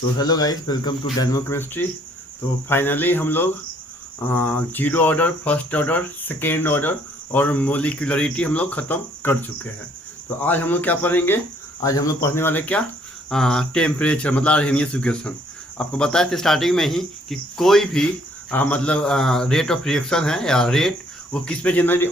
तो hello guys, welcome to Dynamo Chemistry. तो finally हम लोग zero order, first order, second order और मोलिकुलरिटी हम लोग ख़त्म कर चुके हैं। तो आज हम लोग क्या पढ़ेंगे? आज हम लोग पढ़ने वाले क्या, टेम्परेचर मतलब आर्हेनियस इक्वेशन। आपको बताया था स्टार्टिंग में ही कि कोई भी रेट ऑफ रिएक्शन है या रेट, वो किस पे जनरली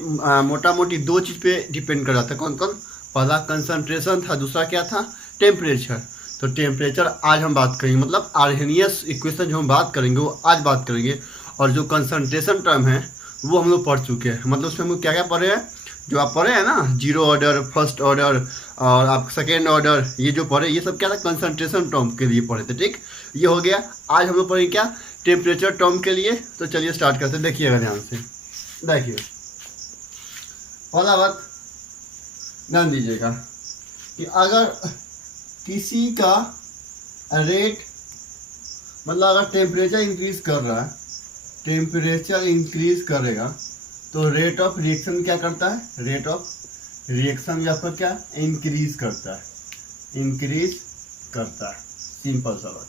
मोटा मोटी दो चीज़ पे डिपेंड कर जाता है। कौन कौन? पहला कंसंट्रेशन था, दूसरा क्या था? टेम्परेचर। तो टेम्परेचर आज हम बात करेंगे, मतलब आर्हेनियस इक्वेशन जो हम बात करेंगे वो आज बात करेंगे। और जो कंसंट्रेशन टर्म है वो हम लोग पढ़ चुके हैं, मतलब उसमें हम लोग क्या क्या पढ़े हैं, जो आप पढ़े हैं ना, जीरो ऑर्डर, फर्स्ट ऑर्डर और आप सेकेंड ऑर्डर, ये जो पढ़े ये सब क्या था, कंसंट्रेशन टर्म के लिए पढ़े थे। ठीक, ये हो गया। आज हम लोग पढ़ेंगे क्या, टेम्परेचर टर्म के लिए। तो चलिए स्टार्ट करते हैं। देखिएगा ध्यान से, देखिए पहला बात ध्यान दीजिएगा कि अगर किसी का रेट, मतलब अगर टेम्परेचर इंक्रीज कर रहा है, टेम्परेचर इंक्रीज करेगा तो रेट ऑफ रिएक्शन क्या करता है? रेट ऑफ रिएक्शन या फिर क्या इंक्रीज करता है, इंक्रीज करता है। सिंपल सा बात,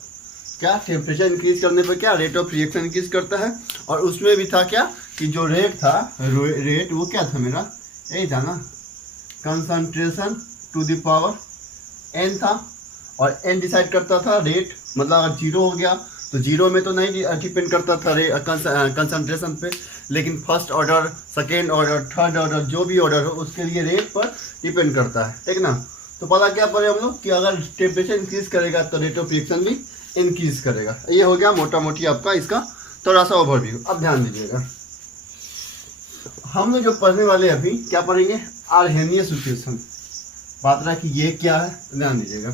क्या टेम्परेचर इंक्रीज करने पर क्या रेट ऑफ रिएक्शन इंक्रीज करता है। और उसमें भी था क्या कि जो रेट था, रेट वो क्या था मेरा, यही था ना, concentration to the power n था। और एन डिसाइड करता था रेट, मतलब अगर जीरो हो गया तो जीरो में तो नहीं डिपेंड करता था कंसंट्रेशन पे, लेकिन first order, second order, third order, जो भी ऑर्डर हो उसके लिए रेट पर डिपेंड करता है। ठीक ना। तो पता क्या पड़े हम लोग कि अगर टेम्परेचर इंक्रीज करेगा तो रेट ऑफ रिएक्शन भी इंक्रीज करेगा। ये हो गया मोटा मोटी आपका इसका थोड़ा सा ओवरव्यू। अब ध्यान दीजिएगा, हम लोग जो पढ़ने वाले अभी क्या पढ़ेंगे, आर्हेनियस इक्वेशन। बात रहा कि ये क्या है, ध्यान दीजिएगा।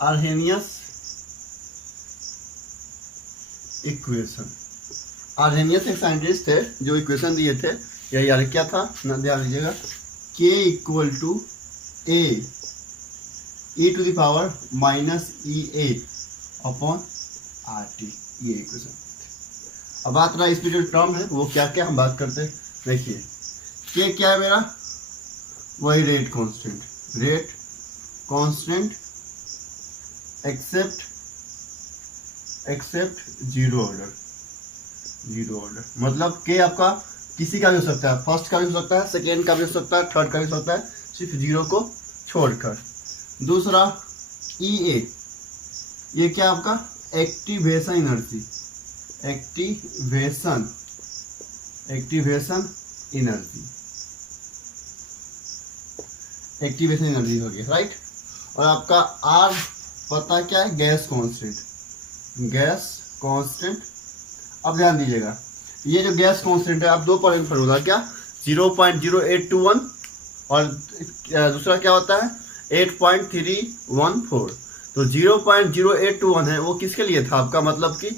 Arrhenius equation. आर्हेनियस एक साइंटिस्ट थे जो इक्वेशन दिए थे, यही यार क्या था ना, ध्यान दीजिएगा, K equal to A e to the power minus EA upon RT, ये इक्वेशन। अब बात रहा इसमें जो टर्म है वो क्या क्या हम बात करते हैं। देखिए K क्या है मेरा, वही rate constant, rate constant except zero order, zero order मतलब K आपका किसी का भी हो सकता है, फर्स्ट का भी हो सकता है, सेकेंड का भी हो सकता है, थर्ड का भी हो सकता है, सिर्फ जीरो को छोड़कर। दूसरा EA, ये क्या आपका activation energy, activation energy, activation energy हो गया, राइट। और आपका R पता क्या है, गैस कांस्टेंट, गैस कांस्टेंट। अब ध्यान दीजिएगा, ये जो गैस कांस्टेंट है आप दो पॉइंट पर होगा क्या, 0.0821 और दूसरा क्या होता है 8.314। तो 0.0821 है वो किसके लिए था आपका, मतलब कि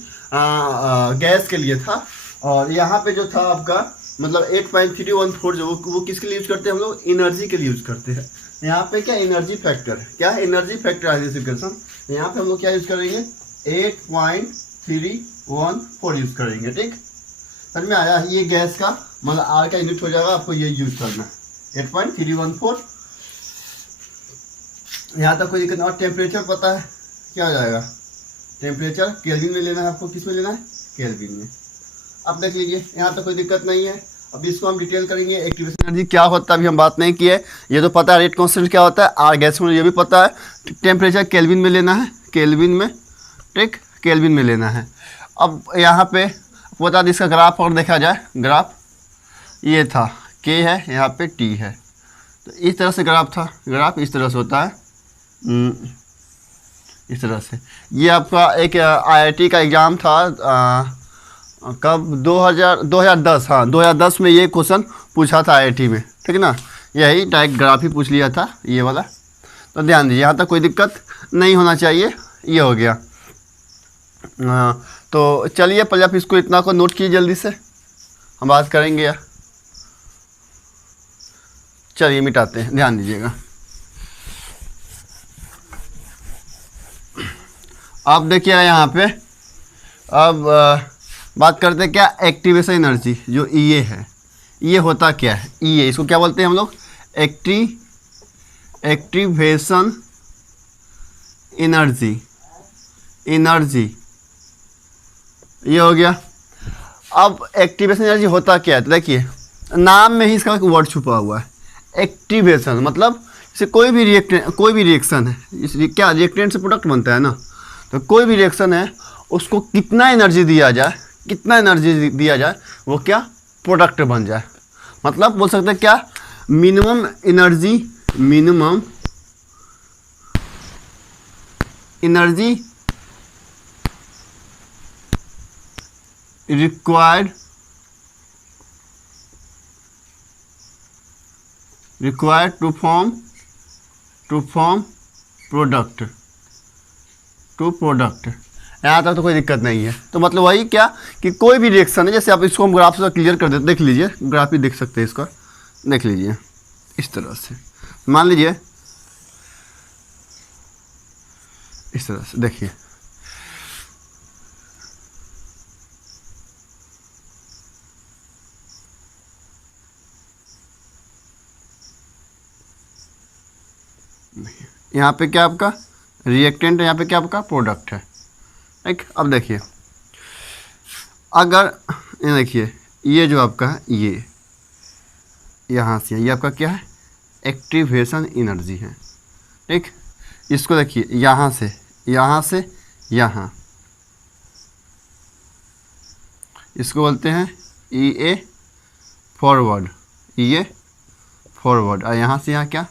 गैस के लिए था। और यहाँ पे जो था आपका मतलब 8.314 जो वो किसके लिए यूज करते हैं हम लोग, एनर्जी के लिए यूज करते हैं। यहाँ पे क्या एनर्जी फैक्टर, क्या है एनर्जी फैक्टर है इक्वेशन। यहाँ पे हम लोग क्या यूज करेंगे, 8.314 यूज करेंगे। ठीक, समझ में आया। ये गैस का मतलब आर का यूनिट हो जाएगा, आपको ये यूज करना है 8.314। यहाँ तक कोई दिक्कत। और टेम्परेचर पता है क्या हो जाएगा, टेम्परेचर केल्विन में लेना है आपको, किस में लेना है, केल्विन में। अब देख लीजिए यहाँ तक कोई दिक्कत नहीं है। अब इसको हम डिटेल करेंगे, एक्टिवेशन एनर्जी क्या होता है अभी हम बात नहीं किए। ये तो पता है रेट कांस्टेंट क्या होता है, आर गैस में ये भी पता है। टेम्परेचर केल्विन में लेना है, केल्विन में, ठीक, केल्विन में लेना है। अब यहाँ पे बता दी इसका ग्राफ और देखा जाए, ग्राफ ये था, K है, यहाँ पे T है। तो इस तरह से ग्राफ था, ग्राफ इस तरह से होता है, इस तरह से। ये आपका एक IIT का एग्ज़ाम था, कब 2010, हाँ 2010 में ये क्वेश्चन पूछा था IIT में, ठीक है ना। यही डायरेक्ट ग्राफ ही पूछ लिया था ये वाला। तो ध्यान दीजिए, यहाँ तक कोई दिक्कत नहीं होना चाहिए। ये हो गया। तो चलिए पहले आप इसको इतना को नोट कीजिए, जल्दी से हम बात करेंगे यार। चलिए मिटाते हैं, ध्यान दीजिएगा। अब देखिए यहाँ पे, अब बात करते हैं क्या, एक्टिवेशन एनर्जी जो EA है, ये होता क्या है, ये इसको क्या बोलते हैं हम लोग, एक्टिवेशन एनर्जी, ये हो गया। अब एक्टिवेशन एनर्जी होता क्या है, तो देखिए नाम में ही इसका एक वर्ड छुपा हुआ है, एक्टिवेशन मतलब जैसे कोई भी रिएक्शन है, इस क्या रिएक्टेंट से प्रोडक्ट बनता है ना, तो कोई भी रिएक्शन है उसको कितना एनर्जी दिया जाए वो क्या प्रोडक्ट बन जाए। मतलब बोल सकते हैं क्या, minimum energy required to form product यहाँ तक तो कोई दिक्कत नहीं है। तो मतलब वही क्या कि कोई भी रिएक्शन है, जैसे आप इसको हम ग्राफ से क्लियर कर देते, देख लीजिए ग्राफ ही देख सकते हैं इसका, देख लीजिए इस तरह से, मान लीजिए इस तरह से, देखिए यहाँ पे क्या आपका रिएक्टेंट है, यहाँ पे क्या आपका प्रोडक्ट है, ठीक। अब देखिए अगर ये देखिए ये जो आपका है ये यहाँ से ये आपका क्या है, एक्टिवेशन एनर्जी है, ठीक। इसको देखिए यहाँ से यहाँ, इसको बोलते हैं EA फॉरवर्ड, और यहाँ से यहाँ क्या,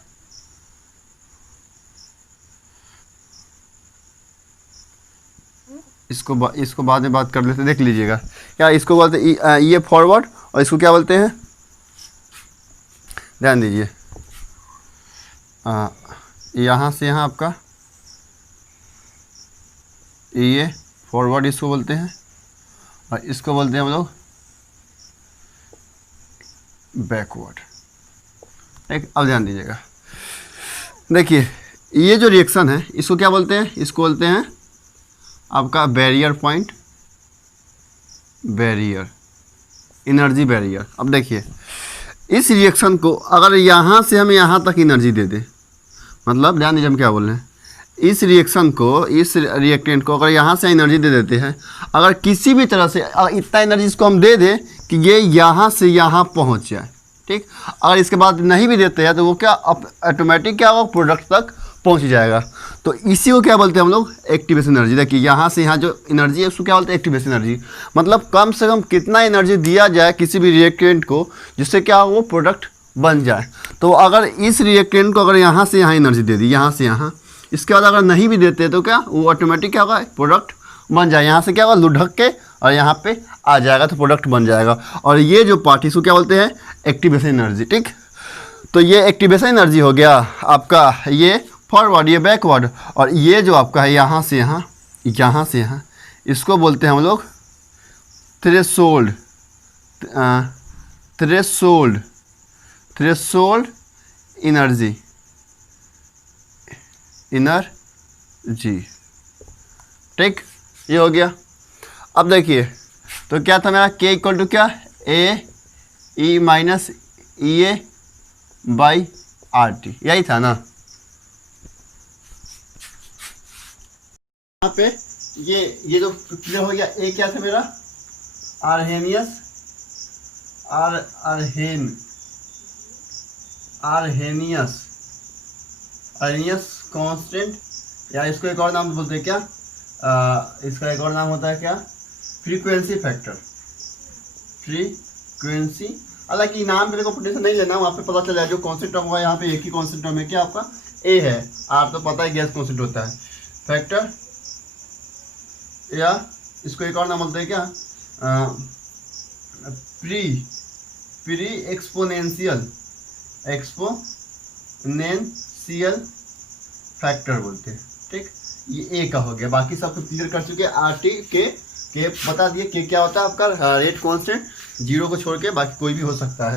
इसको बाद में बात कर लेते, देख लीजिएगा क्या इसको बोलते हैं ये फॉरवर्ड, और इसको क्या बोलते हैं, ध्यान दीजिए यहाँ से यहाँ आपका ये फॉरवर्ड इसको बोलते हैं, और इसको बोलते हैं हम लोग बैकवर्ड, ठीक। अब ध्यान दीजिएगा, देखिए ये जो रिएक्शन है इसको क्या बोलते हैं, इसको बोलते हैं आपका बैरियर पॉइंट, एनर्जी बैरियर। अब देखिए इस रिएक्शन को अगर यहाँ से हम यहाँ तक एनर्जी दे दें, मतलब ध्यान दीजिए हम क्या बोल रहे हैं, इस रिएक्शन को, इस रिएक्टेंट को अगर यहाँ से एनर्जी दे देते हैं, अगर किसी भी तरह से इतना एनर्जी इसको हम दे दें कि ये यहाँ से यहाँ पहुँच जाए, ठीक। अगर इसके बाद नहीं भी देते हैं तो वो क्या ऑटोमेटिक क्या होगा, प्रोडक्ट तक पहुँच जाएगा। तो इसी को क्या बोलते हैं हम लोग, एक्टिवेशन एनर्जी। देखिए यहाँ से यहाँ जो एनर्जी है उसको क्या बोलते हैं, एक्टिवेशन एनर्जी। मतलब कम से कम कितना एनर्जी दिया जाए किसी भी रिएक्टेंट को जिससे क्या वो प्रोडक्ट बन जाए। तो अगर इस रिएक्टेंट को अगर यहाँ से यहाँ एनर्जी दे दी, यहाँ से यहाँ, इसके बाद अगर नहीं भी देते तो क्या वो ऑटोमेटिक क्या होगा, प्रोडक्ट बन जाए। यहाँ से क्या होगा, लुढ़क के और यहाँ पे आ जाएगा तो प्रोडक्ट बन जाएगा। और ये जो पार्ट इसको क्या बोलते हैं, एक्टिवेशन एनर्जी, ठीक। तो ये एक्टिवेशन एनर्जी हो गया आपका, ये फॉरवर्ड, ये बैकवर्ड, और ये जो आपका है यहाँ से यहाँ, यहाँ से यहाँ, इसको बोलते हैं हम लोग थ्रेशोल्ड, थ्रेशोल्ड एनर्जी, ठीक। ये हो गया। अब देखिए तो क्या था मेरा, K इक्वल टू क्या, AE minus EA by RT, यही था ना। यहाँ पे ये जो क्लियर हो गया, ए क्या था मेरा, अर्हेनियस कांस्टेंट, या इसको एक और नाम बोलते हैं क्या, इसका एक और नाम होता है क्या, फ्रीक्वेंसी फैक्टर, हालांकि नाम पे देखो पोटेंशियल नहीं लेना, वहाँ पे पता चल जाए जो कॉन्सेंट टर्म होगा, यहाँ पे एक ही कॉन्सेंट टर्म है क्या आपका, ए है, आर तो पता है गैस कॉन्सेंट होता है, फैक्टर, या इसको एक और नाम बोलते हैं क्या, प्री एक्सपोनेंशियल फैक्टर बोलते हैं, ठीक। ये ए का हो गया। बाकी सब तो क्लियर कर चुके हैं। RT के बता दिए के क्या होता है आपका, रेट कांस्टेंट, जीरो को छोड़ के बाकी कोई भी हो सकता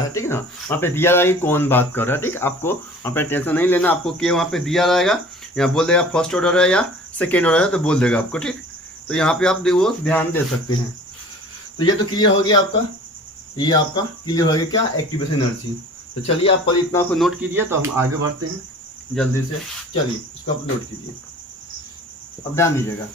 है, ठीक है ना। वहाँ पे दिया रहेगा कौन बात कर रहा है, ठीक। आपको वहाँ पे टेंशन नहीं लेना, आपको के वहाँ पे दिया रहेगा, यहाँ बोल देगा फर्स्ट ऑर्डर है या सेकेंड ऑर्डर है तो बोल देगा आपको, ठीक। तो यहाँ पे आप वो ध्यान दे सकते हैं। तो ये तो क्लियर हो गया आपका, ये आपका क्लियर हो गया क्या, एक्टिवेशन एनर्जी। तो चलिए आप पर इतना को नोट कीजिए, तो हम आगे बढ़ते हैं जल्दी से। चलिए इसको आप नोट कीजिए, अब ध्यान दीजिएगा।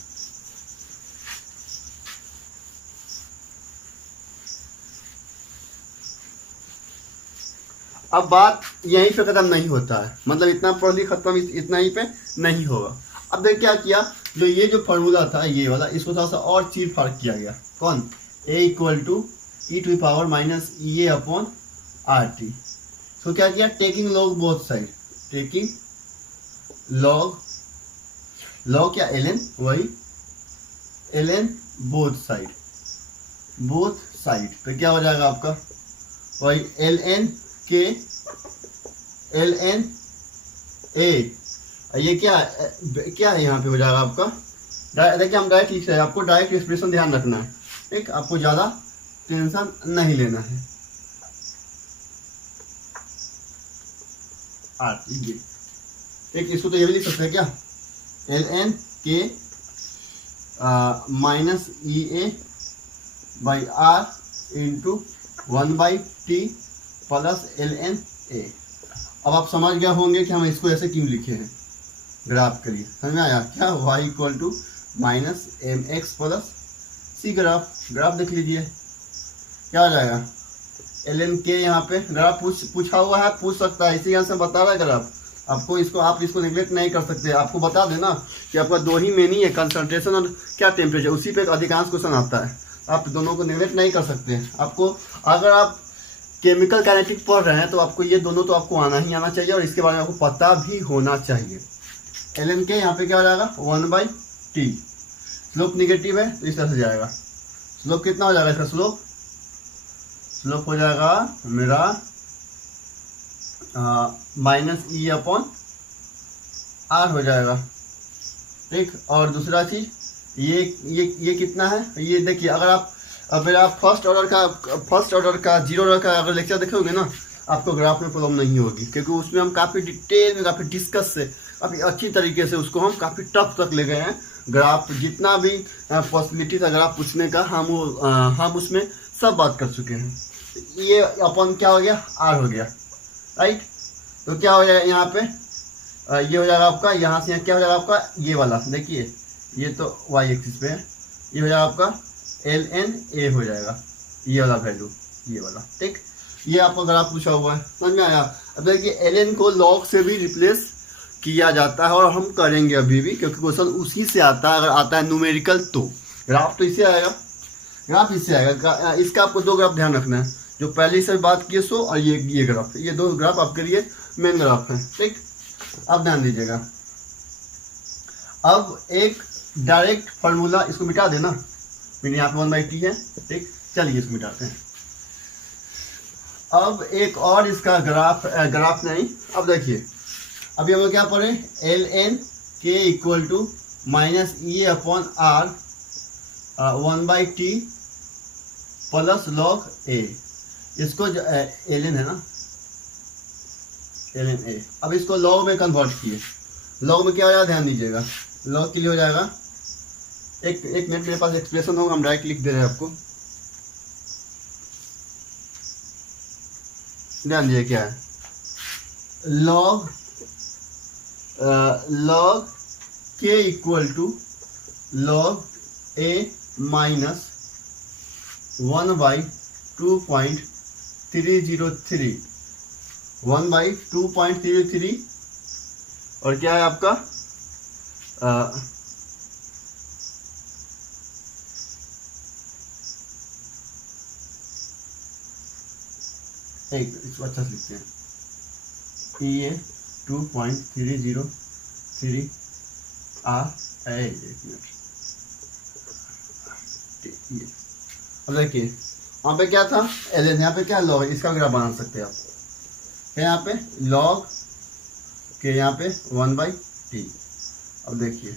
अब बात यहीं पे खत्म नहीं होता है, मतलब इतना पढ़ ली खत्म इतना ही पे नहीं होगा। अब देख क्या किया, जो ये जो फॉर्मूला था ये वाला, इसको थोड़ा सा और चीज फर्क किया गया। कौन, A equal to E to power minus E A upon R T. तो क्या किया, taking log both side, taking log, log क्या एल एन, वही L N both side, both side. तो क्या हो जाएगा आपका, वही L N K L N A. ये क्या क्या है यहाँ पे हो जाएगा आपका, देखिए हम डायरेक्ट लिख रहे हैं, आपको डायरेक्ट एक्सप्रेशन ध्यान रखना है, ठीक, आपको ज़्यादा टेंशन नहीं लेना है। ये एक इसको तो ये भी लिख सकते हैं क्या, L N k minus E A by R into 1/t plus l N A. अब आप समझ गए होंगे कि हम इसको ऐसे क्यों लिखे हैं ग्राफ के लिए, समझ में आया क्या, y equal to minus m x plus c graph. Graph देख लीजिए क्या हो जाएगा, एल एन के यहाँ पे ग्राफ पूछा हुआ है, पूछ सकता है, इसी यहाँ से बता रहा है ग्राफ आपको। इसको आप इसको नेग्लेक्ट नहीं कर सकते, आपको बता देना कि आपका दो ही मेन ही है, कंसंट्रेशन और क्या टेम्परेचर, उसी पे अधिकांश क्वेश्चन आता है। आप दोनों को नेग्लेक्ट नहीं कर सकते। आपको अगर आप केमिकल काइनेटिक पढ़ रहे हैं तो आपको ये दोनों तो आपको आना ही आना चाहिए, और इसके बारे में आपको पता भी होना चाहिए। एल एन के यहाँ पे क्या हो जाएगा 1/t, स्लोप निगेटिव है तो इस तरह से जाएगा। स्लोप कितना हो जाएगा इसका, स्लोप हो जाएगा मेरा माइनस ई अपॉन आर हो जाएगा, ठीक। और दूसरा चीज ये कितना है, ये देखिए, अगर आप फर्स्ट ऑर्डर का जीरो ऑर्डर का अगर लेक्चर देखोगे ना, आपको ग्राफ में प्रॉब्लम नहीं होगी, क्योंकि उसमें हम काफ़ी डिटेल में, काफ़ी डिस्कस से, काफ़ी अच्छी तरीके से उसको हम काफ़ी टफ तक ले गए हैं। ग्राफ जितना भी पॉसिबिलिटी था ग्राफ पूछने का, हम उसमें सब बात कर चुके हैं। ये अपन क्या हो गया, आर हो गया, राइट। तो क्या हो जाएगा यहाँ पे, ये हो जाएगा आपका, यहाँ से यहाँ क्या हो जाएगा आपका, ये वाला देखिए, ये तो वाई एक्सिस पे है, ये हो जाएगा आपका एल एन ए हो जाएगा, ये वाला वैल्यू, ये वाला, ठीक। ये आपको ग्राफ पूछा हुआ है, समझ में आया। अब देखिए एल एन को लॉग से भी रिप्लेस किया जाता है, और हम करेंगे अभी भी, क्योंकि क्वेश्चन उसी से आता है। अगर आता है न्यूमेरिकल तो ग्राफ तो इससे आएगा, ग्राफ इससे आएगा। इसका आपको दो ग्राफ ध्यान रखना है, जो पहले से बात किए सो, और ये ग्राफ, ये दो ग्राफ आपके लिए मेन ग्राफ है, ठीक। अब ध्यान दीजिएगा, अब एक डायरेक्ट फार्मूला, इसको मिटा देना, फिर यहाँ पे 1/t है, ठीक। चलिए इसको मिटाते हैं। अब एक और इसका ग्राफ नहीं, अब देखिए, अभी हम लोग क्या पढ़े, L N K equal to minus E A upon R 1/t plus log A. इसको एल एन है ना, एल एन ए। अब इसको लॉग में कन्वर्ट किए, लॉग में क्या हो जाएगा, ध्यान दीजिएगा, लॉग के लिए हो जाएगा, एक मिनट, मेरे पास एक्सप्रेशन होगा, हम डायरेक्ट लिख दे रहे हैं आपको, ध्यान दीजिए क्या है, log k equal to log A minus 1/2.303, 1/2.33, और क्या है आपका इसको अच्छा से लिखते हैं, ये 2.303 एक मिनट। अब देखिए वहाँ पे क्या था, एल एन, यहाँ पे क्या लॉग, इसका ग्राफ बना सकते हैं आप, यहाँ पे लॉग के यहाँ पे 1/t। अब देखिए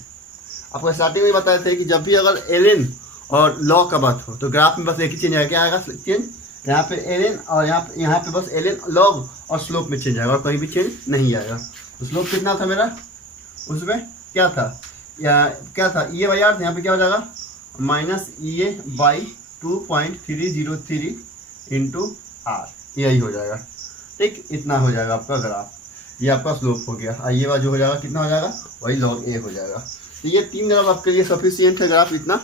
आपको स्टार्टिंग में बताए थे कि जब भी अगर एल एन और लॉग का बात हो तो ग्राफ में बस एक ही चेंज आएगा, क्या आएगा चेंज, यहाँ पे एल एन, और यहाँ पे बस एल एन लॉग और स्लोप में चेंज आएगा, और कहीं भी चेंज नहीं आएगा। तो स्लोप कितना था मेरा, उसमें क्या था, क्या था, ई ए बाई आर, यहाँ पे क्या हो जाएगा minus E A by 2.303 into R, यही हो जाएगा। ठीक, इतना हो जाएगा आपका ग्राफ, ये आपका स्लोप हो गया। और ये वाला जो हो जाएगा कितना हो जाएगा, वही log a हो जाएगा। तो ये 3 ग्राफ आपके लिए सफिशियंट है ग्राफ इतना।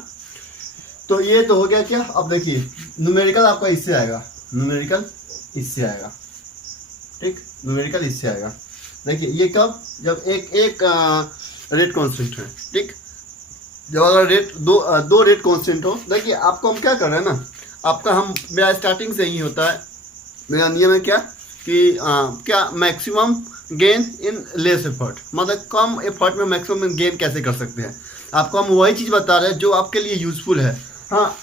तो ये तो हो गया क्या, अब देखिए न्यूमेरिकल आपका इससे आएगा, न्यूमेरिकल इससे आएगा। ठीक, न्यूमेरिकल इससे आएगा। देखिए ये कब, जब एक रेट कॉन्स्टेंट है। ठीक, जब अगर रेट दो रेट कॉन्स्टेंट हो, देखिए आपको हम क्या कर रहे हैं ना, आपका हम मेरा स्टार्टिंग से ही होता है, मेरा नियम है क्या कि क्या maximum gain in less effort, मतलब कम एफर्ट में मैक्सिमम गेन कैसे कर सकते हैं। आपको हम वही चीज़ बता रहे हैं जो आपके लिए यूजफुल है। हाँ,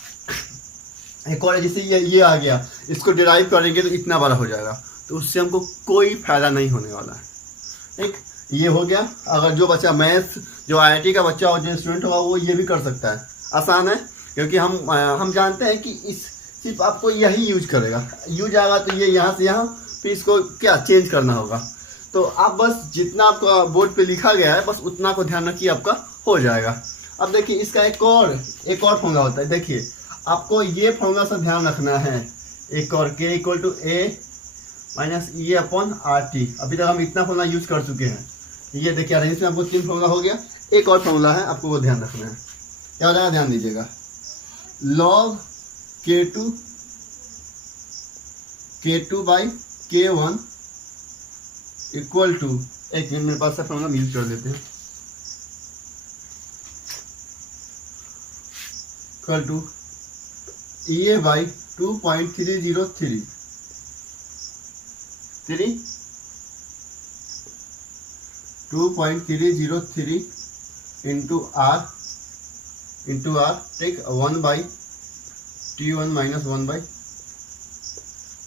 एक और जैसे ये आ गया, इसको डिराइव करेंगे तो इतना बड़ा हो जाएगा, तो उससे हमको कोई फायदा नहीं होने वाला है। ठीक, ये हो गया। अगर जो बच्चा मैथ्स, जो IIT का बच्चा और जो स्टूडेंट होगा वो ये भी कर सकता है, आसान है, क्योंकि हम जानते हैं कि इस सिर्फ आपको यही यूज करेगा, यूज आएगा तो ये यहाँ से यहाँ, फिर इसको क्या चेंज करना होगा। तो आप बस जितना आपका बोर्ड पे लिखा गया है बस उतना को ध्यान रखिए, आपका हो जाएगा। अब देखिए इसका एक और फॉर्मूला होता है। देखिए आपको ये फॉर्मूला से ध्यान रखना है, एक और k equal to a minus e upon RT। अभी तक हम इतना फॉर्मूला यूज कर चुके हैं। ये देखिए अरेंज में आपको 3 फॉर्मूला हो गया, एक और फॉर्मूला है, आपको वो ध्यान रखना है। क्या हो जाएगा, ध्यान दीजिएगा, log k2 by k1 equal to, एक मिनट मेरे पास से फॉर्मूला यूज कर लेते हैं, equal to EA by 2.303 2.303 into R, ठीक, 1 by T1 minus 1 by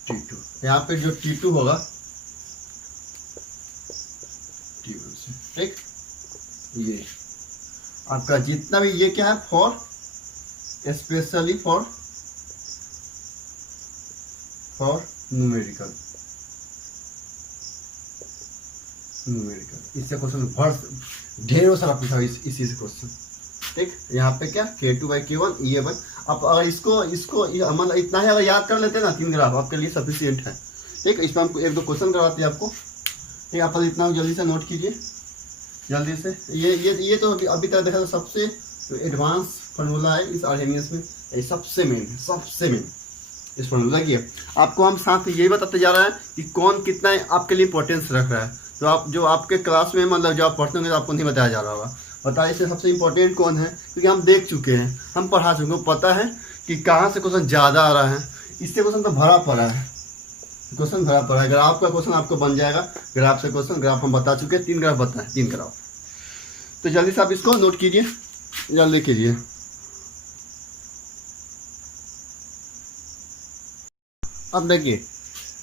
T2। यहाँ पे जो T2 होगा T1 से। ठीक, ये आपका जितना भी ये क्या है, फॉर स्पेशली फॉर न्यूमेरिकल, इससे क्वेश्चन भर ढेरों सारा पूछा इसी से क्वेश्चन। ठीक, यहाँ पे क्या k2 बाई k1 ये बाई, आप अगर इसको मतलब इतना ही अगर याद कर लेते हैं ना, 3 ग्राफ आपके लिए सफिशियंट है। ठीक, इसमें हम 1-2 क्वेश्चन करवाते हैं आपको। ठीक, आप इतना जल्दी से नोट कीजिए, जल्दी से। ये तो अभी तक देखा तो सबसे एडवांस फार्मूला है इस आर्हेनियस में, ये सबसे मेन इस फार्मूला की है। आपको हम साथ यही बताते जा रहे हैं कि कौन कितना आपके लिए इंपॉर्टेंस रख रहा है। तो जो आपके क्लास में मतलब जो आप पढ़ते होंगे तो आपको नहीं बताया जा रहा होगा, बताइए इससे सबसे इंपॉर्टेंट कौन है, क्योंकि हम देख चुके हैं, हम पढ़ा चुके हैं, पता है कि कहाँ से क्वेश्चन ज़्यादा आ रहा है। इससे क्वेश्चन तो भरा पड़ा है, ग्राफ का क्वेश्चन आपको बन जाएगा, ग्राफ से क्वेश्चन, ग्राफ हम बता चुके हैं, 3 ग्राफ बताएं, 3 ग्राफ। तो जल्दी से आप इसको नोट कीजिए, जल्दी कीजिए। अब देखिए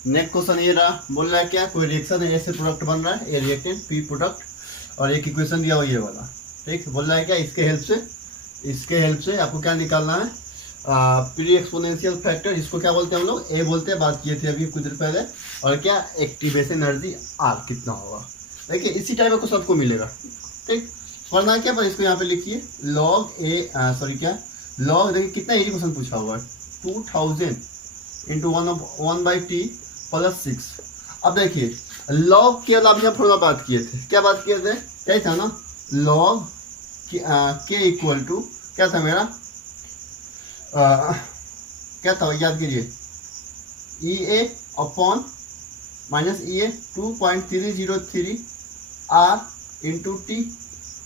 नेक्स्ट क्वेश्चन ये रहा, बोल रहा है क्या, कोई रिएक्शन है, ऐसे प्रोडक्ट बन रहा है, ए रिएक्टेंट पी प्रोडक्ट, और एक इक्वेशन दिया हुआ ये वाला। ठीक, बोल रहा है क्या, इसके हेल्प से आपको क्या निकालना है, प्री एक्सपोनेंशियल फैक्टर, इसको क्या बोलते हैं हम लोग, ए बोलते हैं, बात किए थे अभी कुछ देर पहले, और क्या एक्टिवेशन एनर्जी आर कितना होगा। देखिए इसी टाइप का क्वेश्चन आपको मिलेगा। ठीक, करना क्या, पर इसको यहाँ पे लिखिए लॉग लॉग, देखिए कितना इजी क्वेश्चन पूछा हुआ है, 2000 इंटू 1/t प्लस 6। अब देखिए लॉग के अलावा हम थोड़ा बात किए थे, क्या बात किए थे, क्या था ना, लॉग के इक्वल टू क्या था मेरा, क्या था याद कीजिए, EA upon minus EA 2.303 R into T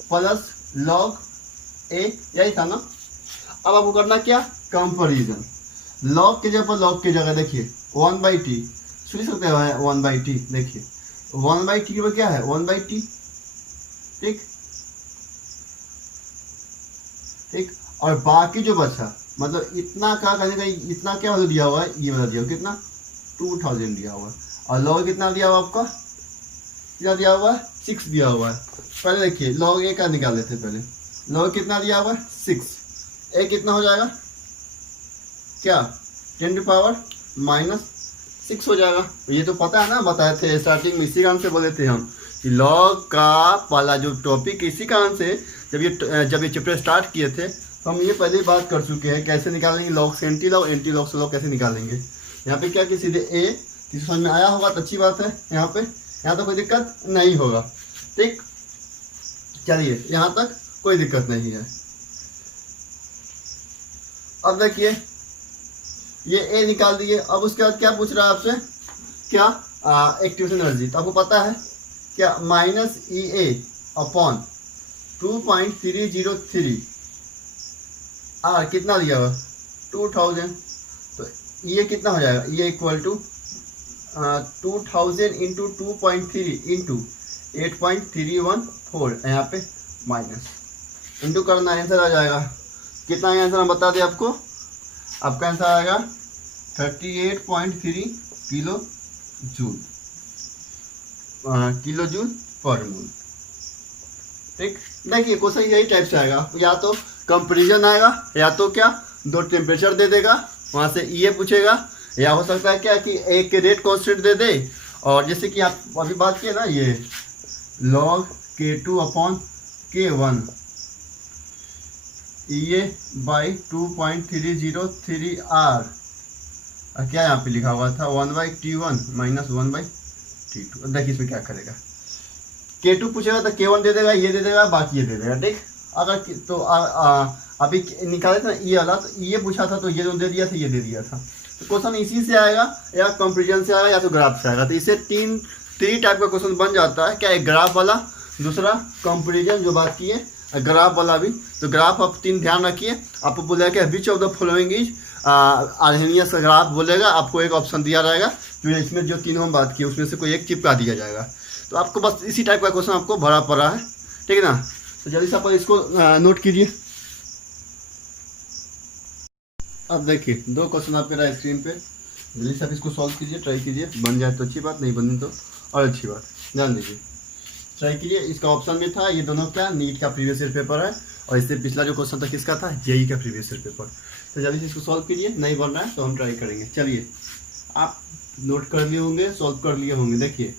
plus log A, यही था ना। अब आपको करना क्या, कंपैरिजन, लॉग के जगह पर लॉग की जगह देखिए 1/t, सुन सकते हैं 1/t, देखिए 1/t पर क्या है 1/t। ठीक, और बाकी जो बचा मतलब इतना का कहीं कहीं इतना क्या वैल्यू दिया हुआ है, ये वाला दिया हुआ कितना 2000 दिया हुआ है, और लॉग कितना दिया हुआ आपका, क्या दिया हुआ है 6 दिया हुआ है। पहले देखिए लॉग ए का निकाल लेते हैं, पहले लॉग कितना दिया हुआ है 6, ए कितना हो जाएगा क्या 10⁻⁻6 हो जाएगा। ये तो पता है ना, बताए थे स्टार्टिंग में, इसी कारण से बोले थे हम कि लॉग का पहला जो टॉपिक, इसी कारण से जब ये चैप्टर स्टार्ट किए थे तो हम ये पहले बात कर चुके हैं कैसे निकालेंगे लॉग से एंटी लॉग से लॉग कैसे निकालेंगे। यहाँ पे क्या कि सीधे ए, किसी समझ में आया होगा तो अच्छी बात है। यहाँ तो कोई दिक्कत नहीं होगा, ठीक। चलिए यहाँ तक कोई दिक्कत नहीं है। अब देखिए ये ए निकाल दिए। अब उसके बाद क्या पूछ रहा है आपसे, क्या एक्टिवेशन एनर्जी। तो आपको पता है क्या, minus E A upon 2.303 R कितना दिया हुआ 2000। तो ये कितना हो जाएगा, ये इक्वल टू 2000 इंटू 2.3 इंटू 8.314, यहाँ पे माइनस इंटू करना, आंसर आ जाएगा कितना है आंसर हम बता दें आपको। आपका आंसर आएगा 38.3 किलो जूल पर मोल, ठीक। देखिए क्वेश्चन यही टाइप से आएगा, या तो कंपेरिजन आएगा या तो क्या दो टेम्परेचर दे देगा, वहाँ से ये पूछेगा, या हो सकता है क्या कि एक रेट कांस्टेंट दे दे। और जैसे कि आप अभी बात किए ना, ये log K2 अपॉन K1 ये बाई 2.303 R, और क्या यहाँ पे लिखा हुआ था 1/T1 माइनस 1/T2। देखिए इसमें क्या करेगा, K2 पूछेगा तो K1 दे देगा, ये दे देगा, बाकी ये दे देगा, ठीक। अगर तो अभी निकाले थे ना ये वाला, तो ये पूछा था तो ये दे दिया था, ये दे दिया था। तो क्वेश्चन इसी से आएगा, या कंपेरिजन से आएगा, या तो ग्राफ से आएगा। तो इसे थ्री टाइप का क्वेश्चन बन जाता है। क्या, एक ग्राफ वाला, दूसरा कंपेरिजन जो बात की है, ग्राफ वाला भी। तो ग्राफ आप 3 ध्यान रखिए। आपको बोलेगा which of the following is Arrhenius का ग्राफ बोलेगा, आपको एक ऑप्शन दिया रहेगा, तो इसमें जो तीनों हम बात की उसमें से कोई एक चिपका दिया जाएगा। तो आपको बस इसी टाइप का क्वेश्चन आपको भरा पड़ा है, ठीक है ना। तो जल्दी से आप इसको नोट कीजिए। अब देखिए 2 क्वेश्चन आपके रहा है स्क्रीन पे, जल्दी से आप इसको सॉल्व कीजिए, ट्राई कीजिए। बन जाए तो अच्छी बात, नहीं बने तो और अच्छी बात। ध्यान दीजिए, ट्राई कीजिए। इसका ऑप्शन में था, ये दोनों क्या नीट का प्रीवियस ईयर पेपर है, और इससे पिछला जो क्वेश्चन था किसका था, जेई का प्रीवियस ईयर पेपर। तो जल्दी से इसको सॉल्व कीजिए, नहीं बन रहा है तो हम ट्राई करेंगे। चलिए आप नोट कर लिए होंगे, सॉल्व कर लिए होंगे। देखिए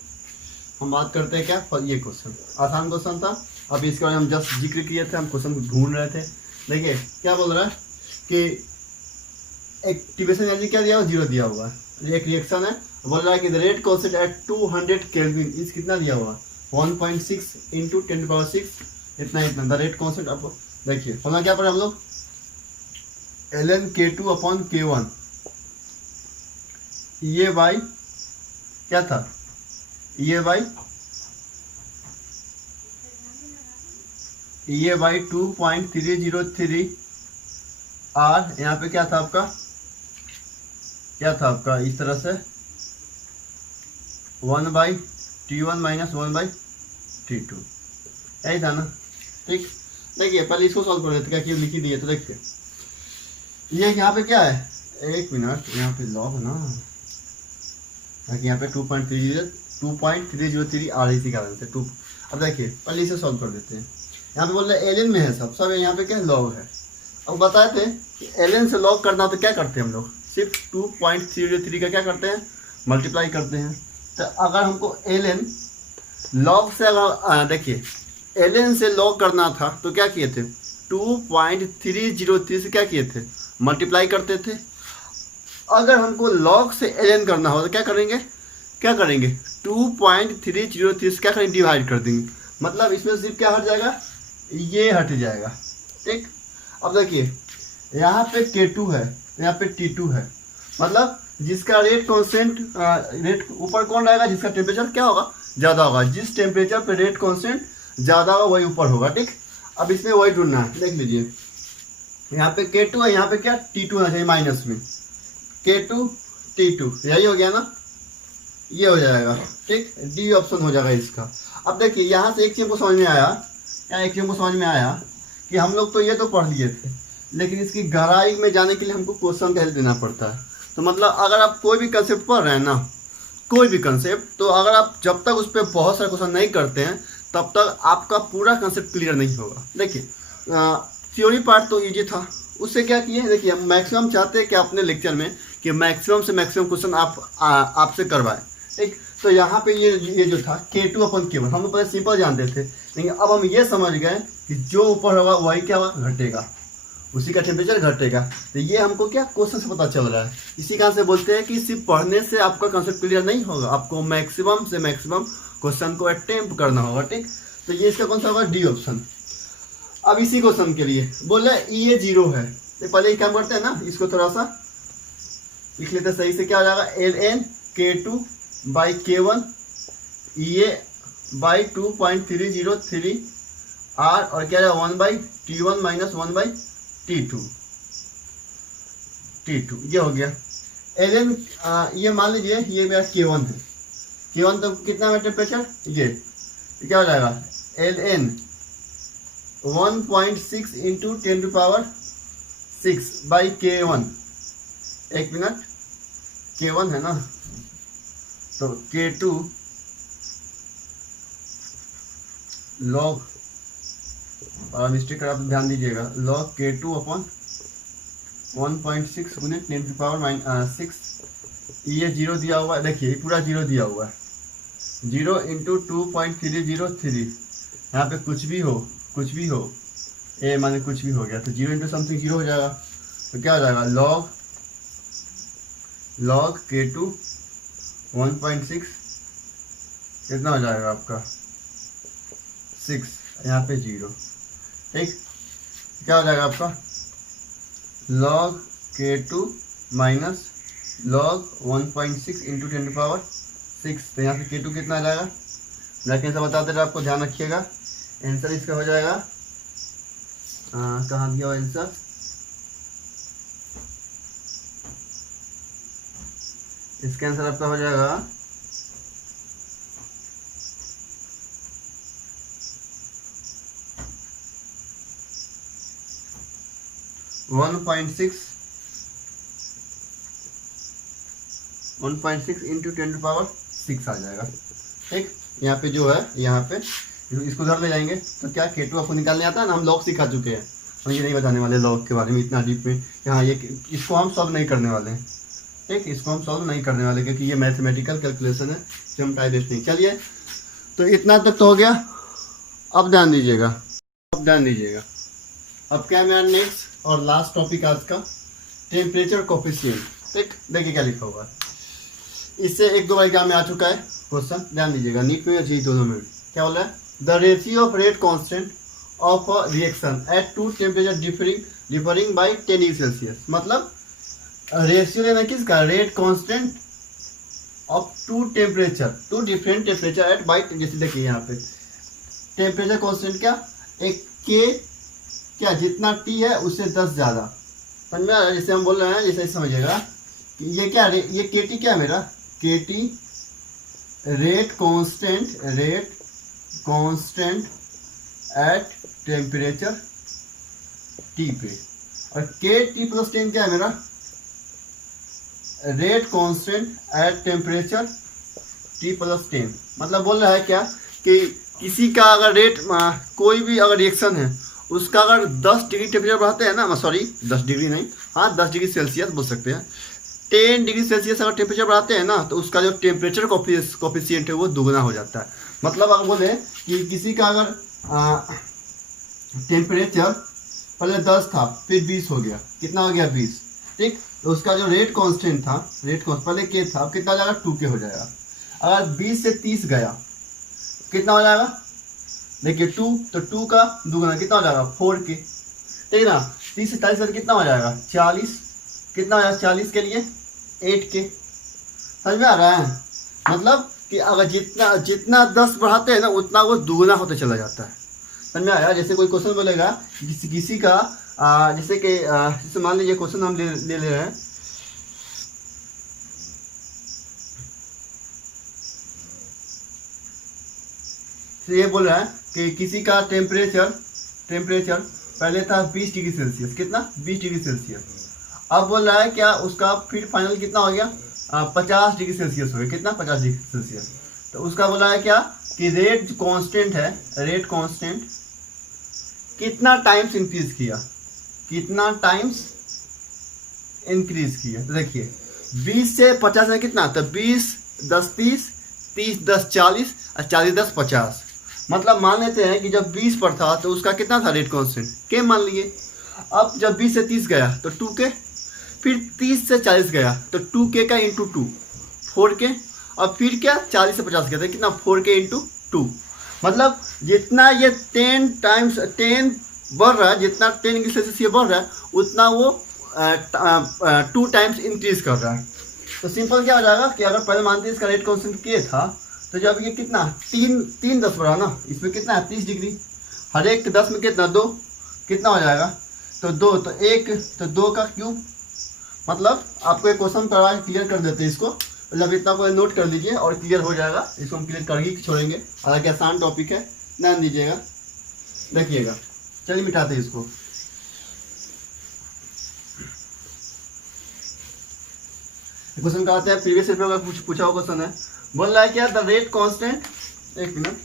हम बात करते हैं क्या, ये क्वेश्चन आसान क्वेश्चन था। अभी इसके बारे में हम जस्ट जिक्र किए थे, हम क्वेश्चन ढूंढ रहे थे। देखिए क्या बोल रहा है कि एक्टिवेशन एनर्जी क्या दिया हुआ, 0 दिया हुआ है। एक रिएक्शन है, बोल रहा है कि the rate constant eight 200 kelvin इस कितना दिया हुआ 1.6 इंटू 10⁻⁶ इतना द रेट कांस्टेंट। अब देखिए होना क्या पड़ा हम लोग, ln K2 अपॉन K1 ये बाई क्या था, ये बाई 2.303 R, यहाँ पे क्या था आपका, इस तरह से 1/T1 माइनस 1/T2 यही था ना, ठीक। देखिए पहले इसको सॉल्व कर देते, क्या कि लिख ही दिए। तो देखिए ये यहाँ पे क्या है, एक मिनट, यहाँ पे लॉग ना, ताकि यहाँ पे 2.303 आ रही थी कारण से 2। अब देखिए पहले इसे सॉल्व कर देते हैं। यहाँ पे बोल रहे एलएन में है सब यहाँ पे क्या लॉग है। अब बताए थे कि एलएन से लॉग करना तो क्या करते हैं हम लोग, सिर्फ 2.303 का क्या करते हैं, मल्टीप्लाई करते हैं। तो अगर हमको एलएन लॉग से, अगर देखिए एलएन से लॉग करना था तो क्या किए थे, 2.303 से क्या किए थे, मल्टीप्लाई करते थे। अगर हमको लॉग से एलएन करना हो तो क्या करेंगे 2.303 से क्या करेंगे, डिवाइड कर देंगे। मतलब इसमें सिर्फ क्या हट जाएगा, ये हट जाएगा, ठीक। अब देखिए यहाँ पे K2 है, यहाँ पे T2 है, मतलब जिसका रेट कांस्टेंट, रेट ऊपर कौन रहेगा, जिसका टेम्परेचर क्या होगा, ज़्यादा होगा। जिस टेम्परेचर पे रेट कांस्टेंट ज़्यादा होगा वही ऊपर होगा, ठीक। अब इसमें वही ढूंढना है। देख लीजिए यहाँ पे K2 है, यहाँ पे क्या T2 होना चाहिए माइनस में, K2 T2 यही हो गया ना, ये हो जाएगा, ठीक। डी ऑप्शन हो जाएगा इसका। अब देखिए यहाँ से एक चीज़ को समझ में आया, कि हम लोग तो ये तो पढ़ लिए थे, लेकिन इसकी गहराई में जाने के लिए हमको क्वेश्चन का हेल्प देना पड़ता है। तो मतलब अगर आप कोई भी कंसेप्ट पढ़ रहे हैं ना, कोई भी कंसेप्ट, तो अगर आप जब तक उस पर बहुत सारे क्वेश्चन नहीं करते हैं तब तक आपका पूरा कंसेप्ट क्लियर नहीं होगा। देखिए थ्योरी पार्ट तो ईजी था, उससे क्या किए, देखिए मैक्सिमम चाहते हैं कि अपने लेक्चर में कि मैक्सिमम से मैक्सिमम क्वेश्चन आपसे करवाएं, ठीक। तो यहाँ पे ये जो था K2 अपन K1 हम लोग पहले सिंपल जानते थे, लेकिन अब हम ये समझ गए कि जो ऊपर होगा वही क्या होगा, घटेगा, उसी का टेम्परेचर घटेगा। तो ये हमको क्या क्वेश्चन से पता चल रहा है। इसी कारण से बोलते हैं कि सिर्फ पढ़ने से आपका कंसेप्ट क्लियर नहीं होगा, आपको मैक्सिमम से मैक्सिमम क्वेश्चन को अटेम्प्ट करना होगा। ठीक, तो ये इसका कौन सा होगा, डी ऑप्शन। अब इसी क्वेश्चन के लिए बोल रहे ये 0 है, तो पहले ही काम करते हैं ना, इसको थोड़ा सा लिख लेते हैं सही से। क्या हो जाएगा, ln k2 बाई k1 ये बाई 2.303 r और क्या है 1/t1 माइनस 1/t2 ये हो गया। ln ये मान लीजिए ये मेरा k1 है, k1 तो कितना है टेम्परेचर, ये क्या हो जाएगा ln 1.6 इंटू 10⁻6 बाई k1। एक मिनट, k1 है ना, तो k2 लॉग मिस्टेक कर आप ध्यान दीजिएगा, लॉग k2 अपॉन 1.6 गुने 10⁻6 ये 0 दिया हुआ है, देखिए पूरा 0 दिया हुआ है, 0 इंटू 2.303 यहाँ पे कुछ भी हो ए माने कुछ भी हो गया तो 0 इंटू समथिंग 0 हो जाएगा। तो क्या हो जाएगा लॉग k2 1.6 कितना हो जाएगा आपका 6, यहाँ पे 0। ठीक, क्या हो जाएगा आपका log k2 minus log 1.6 into 10⁻6। तो यहाँ पे k2 कितना आ जाएगा, ब्रैकेट से बताते रहे, आपको ध्यान रखिएगा। आंसर इसका हो जाएगा कहाँ दिया हुआ आंसर, इसका आंसर आपका हो जाएगा 1.6 इंटू 10⁻6 आ जाएगा। ठीक, यहाँ पे जो है, यहाँ पे इसको उधर ले जाएंगे तो क्या k2 आपको निकालने आता है ना, हम लॉग सिखा चुके हैं, हम ये नहीं बताने वाले लॉग के बारे में इतना डीप में। हाँ, ये इसको हम सॉल्व नहीं करने वाले हैं। ठीक, इसको हम सॉल्व नहीं करने वाले क्योंकि ये मैथमेटिकल कैलकुलेशन है जो हम टाइम वेस्ट नहीं। चलिए, तो इतना तक तो हो गया। अब ध्यान दीजिएगा, अब क्या मेरा नेक्स्ट और लास्ट टॉपिक आज का, टेम्परेचर कोफिशिएंट। ठीक, देखिए क्या लिखा हुआ है, इससे 1-2 बार एग्जाम में आ चुका है क्वेश्चन, ध्यान दीजिएगा, नीट में या जी दोनों में। क्या बोला है, the ratio of rate constant of a reaction at 2 temperature differing by 10 degree Celsius. मतलब रेशियो लेना किसका, rate constant of 2 different temperature at by, जैसे देखिए यहाँ पे टेम्परेचर कांस्टेंट क्या, एक के क्या जितना टी है उससे 10 ज़्यादा, समझ में आ रहा है। जैसे हम बोल रहे हैं, जैसे समझिएगा कि ये क्या, ये के टी क्या है मेरा, के T rate constant at temperature T पे, और के टी प्लस 10 क्या है मेरा, rate constant at temperature T plus 10। मतलब बोल रहा है क्या कि किसी का अगर रेट, कोई भी अगर रिएक्शन है उसका अगर 10 डिग्री टेम्परेचर बढ़ाते हैं ना, सॉरी 10 डिग्री नहीं, हाँ 10 डिग्री सेल्सियस बोल सकते हैं, 10 डिग्री सेल्सियस अगर टेम्परेचर बढ़ाते हैं ना, तो उसका जो टेम्परेचर कोफिशिएंट है वो दुगना हो जाता है। मतलब अगर बोले कि किसी का अगर टेम्परेचर पहले 10 था फिर 20 हो गया, कितना हो गया 20। ठीक, तो उसका जो रेट कांस्टेंट था, पहले के था, अब कितना हो जाएगा 2 के हो जाएगा। अगर 20 से 30 गया कितना हो जाएगा, देखिए 2, तो 2 का दुगना कितना हो जाएगा 4 के। ठीक है ना, 30 से 40 कितना हो जाएगा 40, कितना हो जाएगा 40 के लिए 8 के। समझ में आ रहा है, मतलब कि अगर जितना 10 बढ़ाते हैं ना उतना वो दुगना होते चला जाता है। समझ में आया। जैसे कोई क्वेश्चन बोलेगा किसी का जैसे कि जैसे मान लीजिए क्वेश्चन हम ले रहे हैं, तो ये बोल रहा है कि किसी का टेम्परेचर पहले था 20 डिग्री सेल्सियस, कितना 20 डिग्री सेल्सियस। अब बोल रहा है क्या उसका फिर फाइनल कितना हो गया 50 डिग्री सेल्सियस हो गया, कितना 50 डिग्री सेल्सियस। तो उसका बोला है क्या कि रेट कांस्टेंट है, रेट कांस्टेंट कितना टाइम्स इंक्रीज किया, तो देखिए 20 से 50 में कितना, तो 20 10 30, 30 10 40 और 40 10 50। मतलब मान लेते हैं कि जब 20 पर था तो उसका कितना था रेट कांस्टेंट, के मान लिए। अब जब 20 से 30 गया तो 2k, फिर 30 से 40 गया तो 2k का इंटू 2 4k, और फिर क्या 40 से 50 गया था कितना 4k इंटू 2। मतलब जितना ये 10 टाइम्स 10 बढ़ रहा है, जितना 10 डिग्री सेल्सियस ये बढ़ रहा है उतना वो 2 टाइम्स इंक्रीज कर रहा है। तो सिंपल क्या हो जाएगा कि अगर पहले मानते हैं इसका रेट कांस्टेंट k था, तो जब ये कितना 3 10 बढ़ा ना, इसमें कितना है 30 डिग्री, हर एक 10 में कितना 2, कितना हो जाएगा तो 2, तो 1 तो 2 का क्यूब। मतलब आपको एक क्वेश्चन करवा के क्लियर कर देते हैं इसको, मतलब इतना को नोट कर लीजिए और क्लियर हो जाएगा। इसको हम क्लियर कर ही छोड़ेंगे, हालांकि आसान टॉपिक है, ध्यान दीजिएगा, देखिएगा। चलिए मिटाते हैं इसको। क्वेश्चन का आता है, प्रीवियस पेपर का पूछा हुआ क्वेश्चन है, बोल रहा है क्या द रेट कांस्टेंट, एक minute,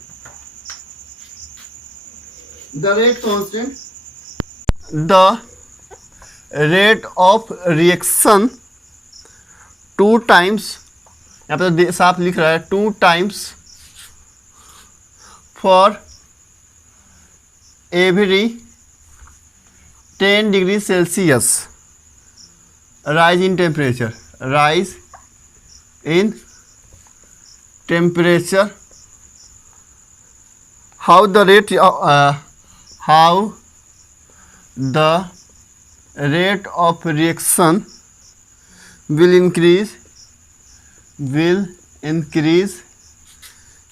the rate constant, the rate of reaction 2 times, यहाँ पे साफ लिख रहा है 2 times for every 10 degree Celsius rise in temperature, rise in temperature, how the rate of reaction will increase when temperature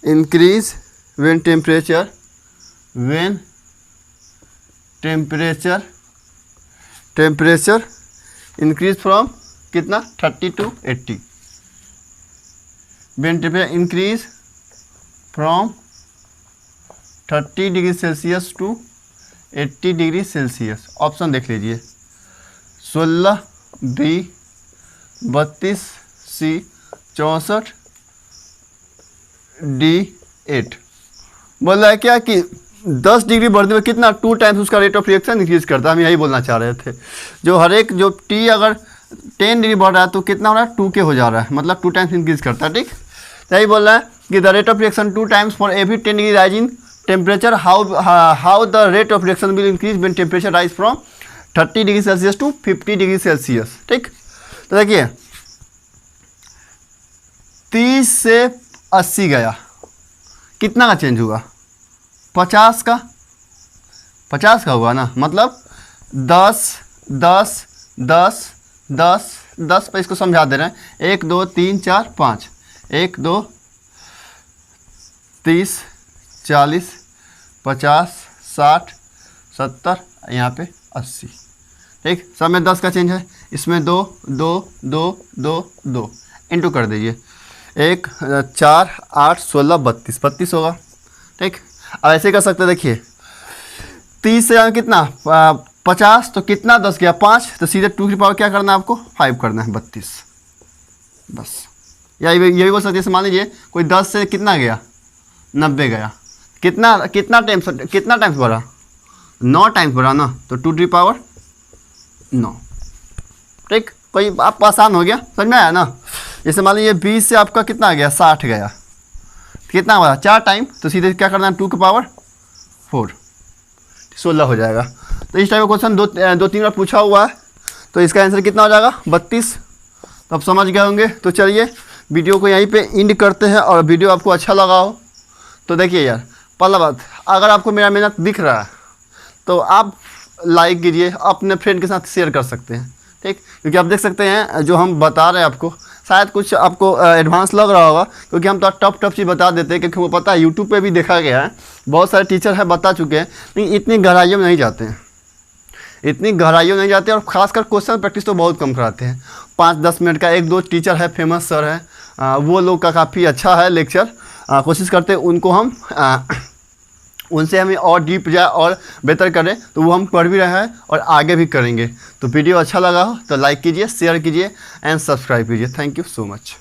increase from कितना 30 to 80, when temperature increase from 30 degree Celsius to 80 degree Celsius. Option देख लीजिए 16 B 32 C 64 D 8। बोल रहा है क्या कि 10 degree बढ़ने में कितना 2 टाइम्स उसका रेट ऑफ रिएक्शन इंक्रीज करता है। हम यही बोलना चाह रहे थे, जो हर एक जो T अगर 10 डिग्री बढ़ रहा है तो कितना हो रहा है 2k हो जा रहा है, मतलब 2 टाइम्स इंक्रीज करता है। ठीक, यही बोल रहा है कि the rate of reaction 2 times for every 10 degree rise in temperature, how the rate of reaction will increase when temperature rise from 30 degree Celsius to 50 degree Celsius. ठीक, तो देखिए 30 से 80 गया, कितना का चेंज हुआ 50 का हुआ ना, मतलब 10 10 10 10 10 पे इसको समझा दे रहे हैं, 1 2 3 4 5, 1 2 30 40 50 60 70, यहाँ पे 80। ठीक, सब में 10 का चेंज है, इसमें 2 2 2 2 2 इंटू कर दीजिए, 1 4 8 16 32 32 होगा। ठीक, अब ऐसे कर सकते हैं, देखिए 30 से कितना 50, तो कितना 10 गया 5, तो सीधे 2 की पावर क्या करना है आपको 5 करना है 32 बस। या ये भी बोल सकते हैं, मान लीजिए कोई 10 से कितना गया 90 गया, कितना टाइम्स बढ़ा 9 टाइम्स बढ़ा ना, तो 2 की पावर 9। ठीक, कोई आप आसान हो गया, समझ में आया ना। जैसे मान लीजिए 20 से आपका कितना गया 60 गया, कितना बढ़ा 4 टाइम, तो सीधे क्या करना है 2 की पावर 4 16 हो जाएगा। तो इस टाइप का क्वेश्चन 2-3 बार पूछा हुआ है, तो इसका आंसर कितना हो जाएगा 32। तो आप समझ गए होंगे। तो चलिए वीडियो को यहीं पे एंड करते हैं, और वीडियो आपको अच्छा लगा हो तो देखिए यार, पहला बात, अगर आपको मेरा मेहनत दिख रहा है तो आप लाइक कीजिए, अपने फ्रेंड के साथ शेयर कर सकते हैं। ठीक, क्योंकि आप देख सकते हैं जो हम बता रहे हैं आपको, शायद कुछ आपको एडवांस लग रहा होगा, क्योंकि हम तो टफ चीज़ बता देते हैं, क्योंकि वो पता है यूट्यूब पे भी देखा गया है, बहुत सारे टीचर है बता चुके हैं, लेकिन इतनी गहराइयों में नहीं जाते हैं, और ख़ासकर क्वेश्चन प्रैक्टिस तो बहुत कम कराते हैं। 5-10 मिनट का 1-2 टीचर है, फेमस सर है, वो लोग का काफ़ी अच्छा है लेक्चर, कोशिश करते हैं उनको हम उनसे हमें और डीप जाए और बेहतर करें, तो वो हम कर भी रहे हैं और आगे भी करेंगे। तो वीडियो अच्छा लगा हो तो लाइक कीजिए, शेयर कीजिए एंड सब्सक्राइब कीजिए। Thank you so much.